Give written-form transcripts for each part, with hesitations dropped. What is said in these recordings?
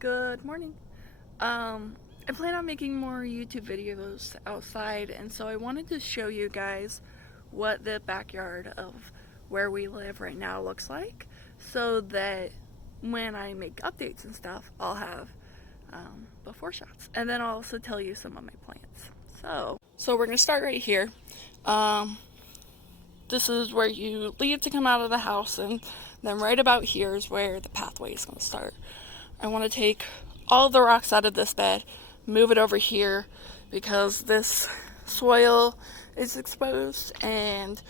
Good morning. I plan on making more YouTube videos outside, and so I wanted to show you guys what the backyard of where we live right now looks like, so that when I make updates and stuff, I'll have before shots, and then I'll also tell you some of my plants. So we're gonna start right here. Um, this is where you leave to come out of the house, and then right about here is where the pathway is gonna start. I want to take all the rocks out of this bed, move it over here because this soil is exposed and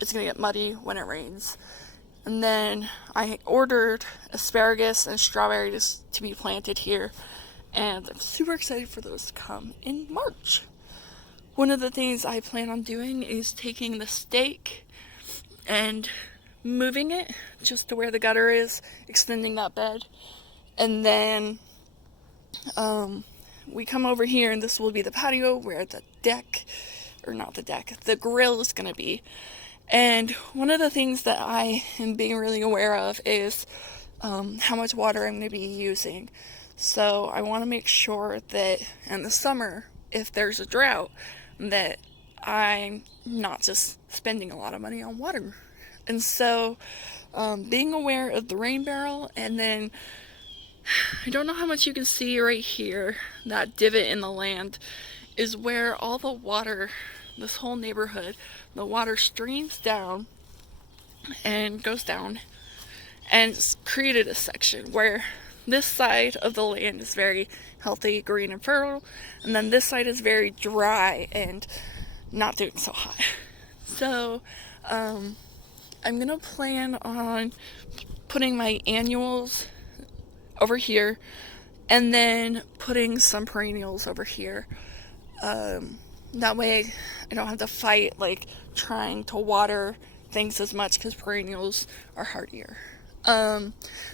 it's going to get muddy when it rains. And then I ordered asparagus and strawberries to be planted here, and I'm super excited for those to come in March. One of the things I plan on doing is taking the stake and moving it just to where the gutter is, extending that bed, and then we come over here, and this will be the patio where the deck, or not the deck, the grill is going to be. And one of the things that I am being really aware of is how much water I'm going to be using. So I want to make sure that in the summer, if there's a drought, that I'm not just spending a lot of money on water. And so being aware of the rain barrel, and then I don't know how much you can see right here, that divot in the land is where all the water, this whole neighborhood, the water streams down and goes down, and it's created a section where this side of the land is very healthy, green, and fertile, and then this side is very dry and not doing so hot. So I'm gonna plan on putting my annuals over here and then putting some perennials over here. That way I don't have to fight like trying to water things as much because perennials are hardier.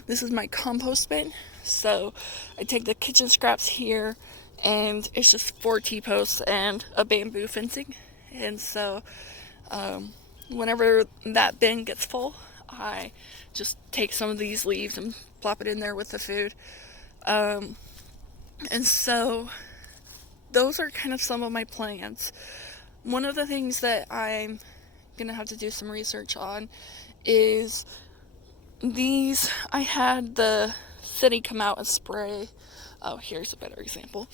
This is my compost bin. So I take the kitchen scraps here, and it's just 4 T-posts and a bamboo fencing. And so whenever that bin gets full, I just take some of these leaves and plop it in there with the food. And so those are kind of some of my plans. One of the things that I'm gonna have to do some research on is these. I had the city come out and spray. Oh, here's a better example.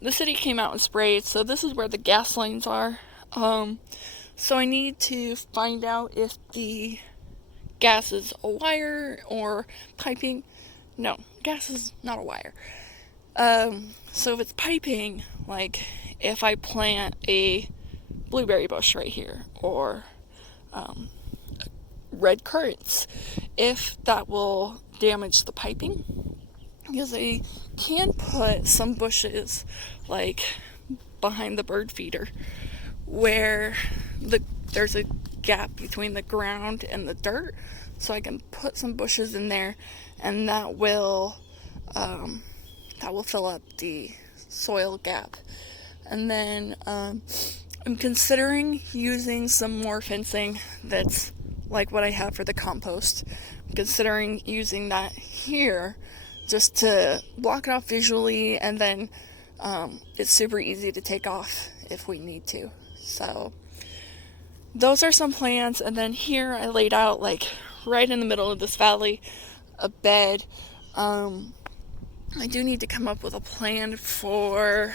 The city came out and sprayed, so this is where the gas lines are. So I need to find out if the gas is a wire or piping. No, gas is not a wire. So if it's piping, like if I plant a blueberry bush right here, or red currants, if that will damage the piping. Because I can put some bushes like behind the bird feeder where there's a gap between the ground and the dirt, so I can put some bushes in there, and that will fill up the soil gap. And then I'm considering using some more fencing that's like what I have for the compost. I'm considering using that here just to block it off visually, and then it's super easy to take off if we need to. So those are some plans. And then here I laid out, like right in the middle of this valley, a bed. I do need to come up with a plan for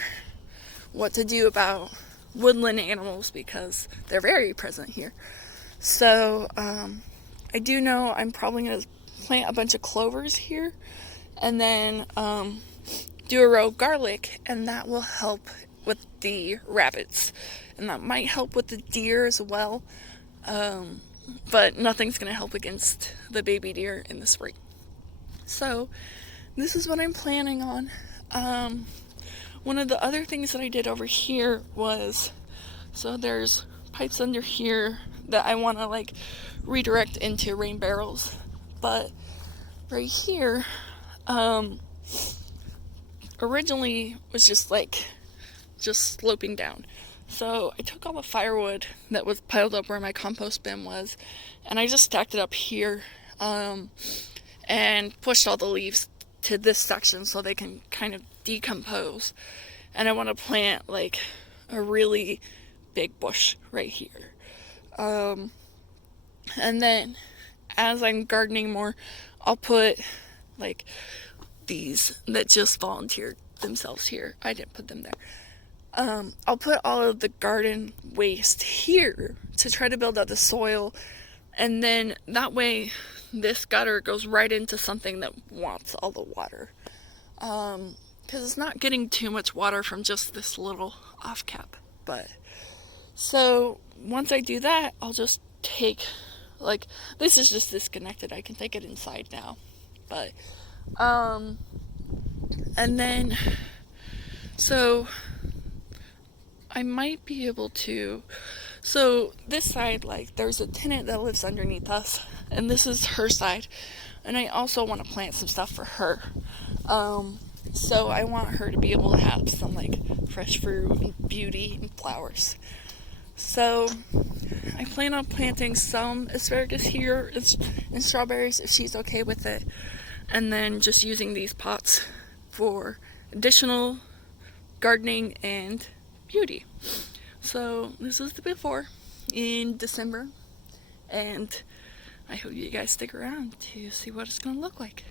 what to do about woodland animals because they're very present here. So I do know I'm probably going to plant a bunch of clovers here, and then do a row of garlic, and that will help with the rabbits, and that might help with the deer as well. But nothing's going to help against the baby deer in the spring. So this is what I'm planning on. One of the other things that I did over here was, so there's pipes under here that I want to like redirect into rain barrels, but right here originally was just sloping down. So I took all the firewood that was piled up where my compost bin was, and I just stacked it up here, and pushed all the leaves to this section so they can kind of decompose. And I want to plant like a really big bush right here. And then as I'm gardening more, I'll put like these that just volunteered themselves here. I didn't put them there. I'll put all of the garden waste here to try to build up the soil, and then that way this gutter goes right into something that wants all the water, because it's not getting too much water from just this little off cap. But so once I do that, I'll just take, like, this is just disconnected, I can take it inside now. But and then so I might be able to, so this side, like, there's a tenant that lives underneath us, and this is her side, and I also want to plant some stuff for her. So I want her to be able to have some like fresh fruit and beauty and flowers. So I plan on planting some asparagus here and strawberries if she's okay with it, and then just using these pots for additional gardening and beauty. So this is the before in December, and I hope you guys stick around to see what it's going to look like.